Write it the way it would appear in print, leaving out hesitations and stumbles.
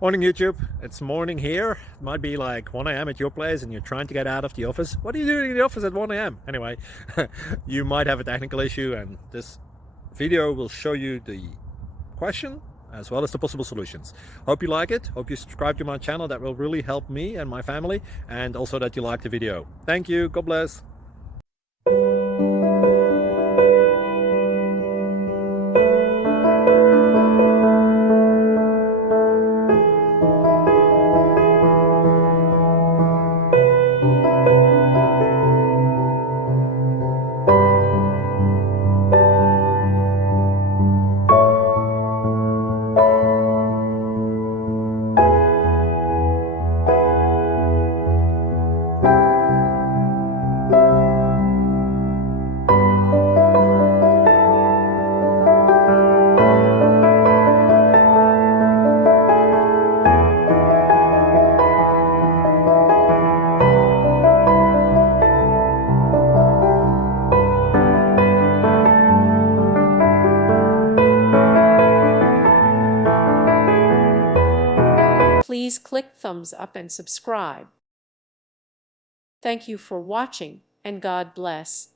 Morning YouTube, it's morning here. It might be like 1 a.m. at your place and you're trying to get out of the office. What are you doing in the office at 1 a.m.? Anyway, you might have a technical issue and this video will show you the question as well as the possible solutions. Hope you like it, hope you subscribe to my channel. That will really help me and my family, and also that you like the video. Thank you, God bless. Please click thumbs up and subscribe. Thank you for watching, and God bless.